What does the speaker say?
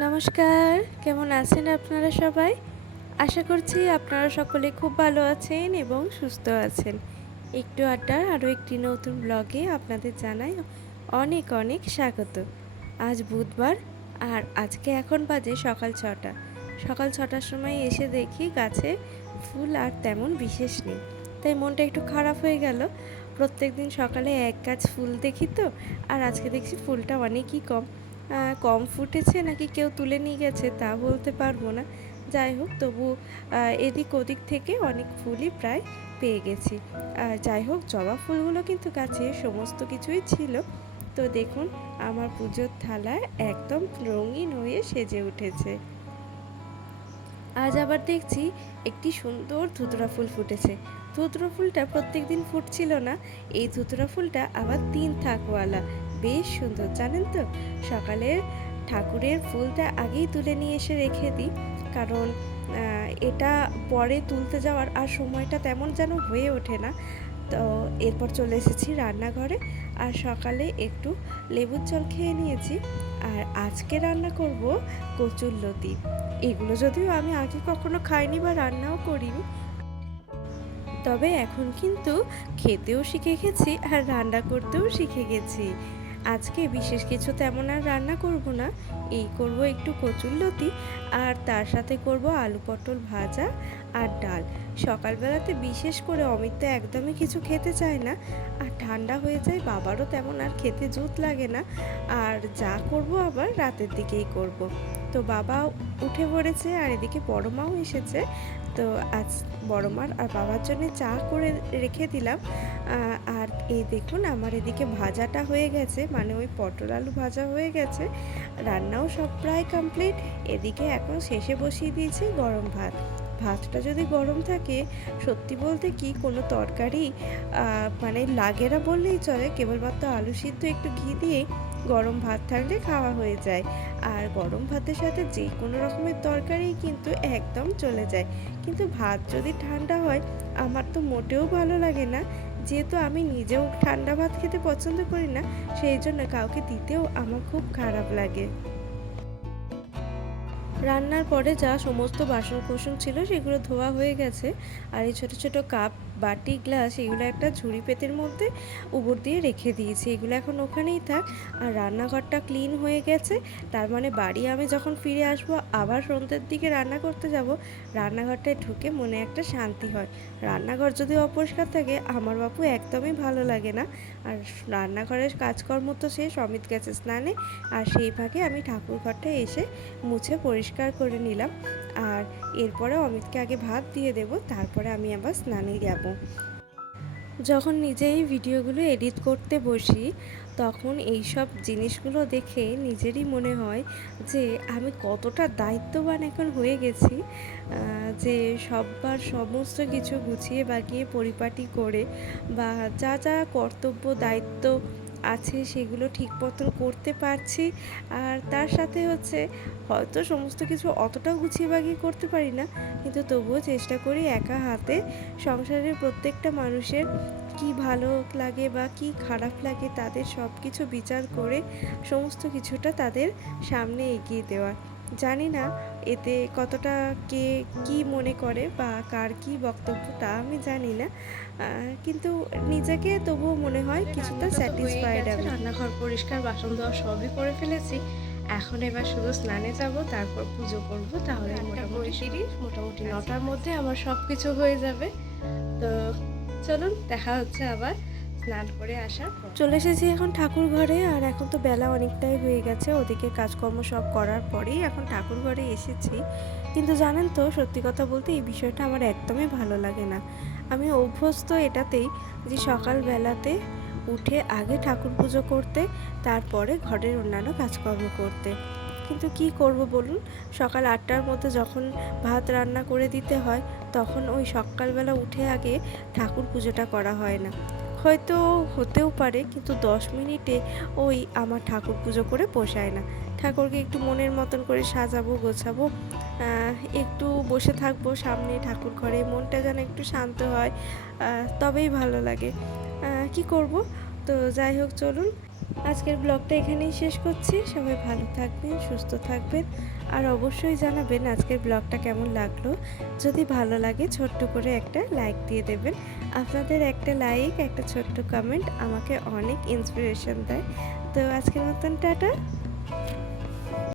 নমস্কার, কেমন আছেন আপনারা সবাই? আশা করছি আপনারা সকলে খুব ভালো আছেন এবং সুস্থ আছেন। একটু আড্ডার আরও একটি নতুন ব্লগে আপনাদের জানাই অনেক অনেক স্বাগত। আজ বুধবার আর আজকে এখন বাজে সকাল ৬টা। সকাল ৬টার সময় এসে দেখি গাছে ফুল আর তেমন বিশেষ নেই, তাই মনটা একটু খারাপ হয়ে গেল। প্রত্যেকদিন সকালে এক গাছ ফুল দেখি তো, আর আজকে দেখছি ফুলটা অনেকই কম। কম ফুটেছে নাকি কেউ তুলে নিয়ে গেছে তা বলতে পারবো না। যাই হোক, তবু এদিক ওদিক থেকে অনেক ফুলই প্রায় পেয়ে গেছি। আর যাই হোক, জবা ফুলগুলো কিন্তু গাছে সমস্ত কিছুই ছিল। তো দেখুন, আমার পুজোর থালায় একদম রঙিন হয়ে সেজে উঠেছে। আজ আবার দেখছি একটি সুন্দর ধুতরা ফুল ফুটেছে। ধুতরা ফুলটা প্রত্যেক দিন ফুটছিল না, এই ধুতরা ফুলটা আবার 3 থাকওয়ালা, বেশ সুন্দর জানেন তো। সকালের ঠাকুরের ফুলটা আগেই তুলে নিয়ে এসে রেখে দিই, কারণ এটা পরে তুলতে যাওয়ার আর সময়টা তেমন যেন হয়ে ওঠে না। তো এরপর চলে এসেছি রান্নাঘরে, আর সকালে একটু লেবুর জল খেয়ে নিয়েছি। আর আজকে রান্না করব কচুরলতি। এগুলো যদিও আমি আগে কখনো খাইনি বা রান্নাও করিনি, তবে এখন কিন্তু খেতেও শিখে গেছি আর রান্না করতেও শিখে গেছি। আজকে বিশেষ কিছু তেমন আর রান্না করব না, এই করব একটু কচুরলতি, আর তার সাথে করব আলু পটল ভাজা আর ডাল। সকালবেলাতে বিশেষ করে অমিত তো একদমই কিছু খেতে চায় না, আর ঠান্ডা হয়ে যায়, বাবারও তেমন আর খেতে জুত লাগে না। আর যা করব আবার রাতের দিকেই করব। তো বাবা উঠে পড়েছে আর এদিকে বড় মাও এসেছে। তো আজ বড় মার আর বাবার জন্য চা করে রেখে দিলাম। আর এই দেখুন, আমার এদিকে ভাজাটা হয়ে গেছে, মানে ওই পটল আলু ভাজা হয়ে গেছে, রান্নাও সব প্রায় কমপ্লিট। এদিকে এখন শেষে বসিয়ে দিয়েছি গরম ভাত। ভাতটা যদি গরম থাকে, সত্যি বলতে কি কোনো তরকারি মানে লাগে না বললেই চলে, কেবলমাত্র আলু সিদ্ধ একটু ঘি দিয়ে গরম ভাত থাকলে খাওয়া হয়ে যায়। আর গরম ভাতের সাথে যে কোনো রকমের তরকারি কিন্তু একদম চলে যায়। কিন্তু ভাত যদি ঠান্ডা হয়, আমার তো মোটেও ভালো লাগে না। যেহেতু আমি নিজেও ঠান্ডা ভাত খেতে পছন্দ করি না, সেই জন্য কাউকে দিতেও আমার খুব খারাপ লাগে। রান্নার পরে যা সমস্ত বাসন কোসন ছিল সেগুলো ধোয়া হয়ে গেছে। আর এই ছোটো ছোটো কাপ, বাটি, গ্লাস এগুলো একটা ঝুড়ি পেতের মধ্যে উপর দিয়ে রেখে দিয়েছি, এগুলো এখন ওখানেই থাক। আর রান্নাঘরটা ক্লিন হয়ে গেছে, তার মানে বাড়ি আমি যখন ফিরে আসবো আবার সন্ধ্যের দিকে রান্না করতে যাব, রান্নাঘরটায় ঢুকে মনে একটা শান্তি হয়। রান্নাঘর যদি অপরিষ্কার থাকে আমার বাপু একদমই ভালো লাগে না। আর রান্নাঘরের কাজকর্ম তো শেষ, অমিত গেছে স্নানে, আর সেই ফাঁকে আমি ঠাকুরঘরটা এসে মুছে পরিষ্কার করে নিলাম। আর এরপরে অমিতকে আগে ভাত দিয়ে দেব, তারপরে আমি আবার স্নানে যাব। যখন নিজেই ভিডিওগুলো এডিট করতে বসি, তখন এই সব জিনিসগুলো দেখে নিজেরই মনে হয় যে আমি কতটা দায়িত্ববান এখন হয়ে গেছি। যে সববার সমস্ত কিছু গুছিয়ে বাগিয়ে পরিপাটি করে, বা যা যা কর্তব্য দায়িত্ব আছে সেগুলো ঠিক মতন করতে পারছি। আর তার সাথে হচ্ছে, হয়তো সমস্ত কিছু অতটাও গুছিয়ে বাগিয়ে করতে পারি না, কিন্তু তবুও চেষ্টা করি একা হাতে সংসারের প্রত্যেকটা মানুষের কি ভালো লাগে বা কি খারাপ লাগে তাদের সব কিছু বিচার করে সমস্ত কিছুটা তাদের সামনে এগিয়ে দেওয়ার। জানি না এতে কতটা কে কি মনে করে বা কার কি বক্তব্য তা আমি জানি না, কিন্তু নিজেকে তবুও মনে হয় কিছুটা স্যাটিসফাইড। আমি রান্নাঘর পরিষ্কার, বাসন ধোয়া সবই করে ফেলেছি। এখন এবার শুধু স্নানে যাব, তারপর পুজো করব, তাহলে মোটামুটি 9টার মধ্যে আমার সব কিছু হয়ে যাবে। তো চলুন, দেখা হচ্ছে আবার স্নান করে আসার পর। চলে এসেছি এখন ঠাকুর ঘরে, আর এখন তো বেলা অনেকটাই হয়ে গেছে, ওদিকে কাজকর্ম সব করার পরেই এখন ঠাকুর ঘরে এসেছি। কিন্তু জানেন তো, সত্যি কথা বলতে এই বিষয়টা আমার একদমই ভালো লাগে না। আমি অভ্যস্ত এটাতেই যে সকালবেলাতে উঠে আগে ঠাকুর পুজো করতে, তারপরে ঘরের অন্যান্য কাজকর্ম করতে। কিন্তু কি করব বলুন, সকাল 8টার মধ্যে যখন ভাত রান্না করে দিতে হয়, তখন ওই সকালবেলা উঠে আগে ঠাকুর পুজোটা করা হয় না। হয়তো হতেও পারে, কিন্তু 10 মিনিটে ওই আমার ঠাকুর পুজো করে পোষায় না। ঠাকুরকে একটু মনের মতন করে সাজাবো, গোছাবো, একটু বসে থাকবো সামনে ঠাকুর ঘরে, মনটা যেন একটু শান্ত হয়, তবেই ভালো লাগে। কি করব? তো যাই হোক, চলুন আজকের ব্লগটা এখানেই শেষ করছি। সবাই ভালো থাকবেন, সুস্থ থাকবেন, আর অবশ্যই জানাবেন আজকের ব্লগটা কেমন লাগলো। যদি ভালো লাগে ছোট্ট করে একটা লাইক দিয়ে দেবেন। আপনাদের একটা লাইক, একটা ছোট্ট কমেন্ট আমাকে অনেক ইন্সপিরেশন দেয়। তো আজকের মতন টাটা।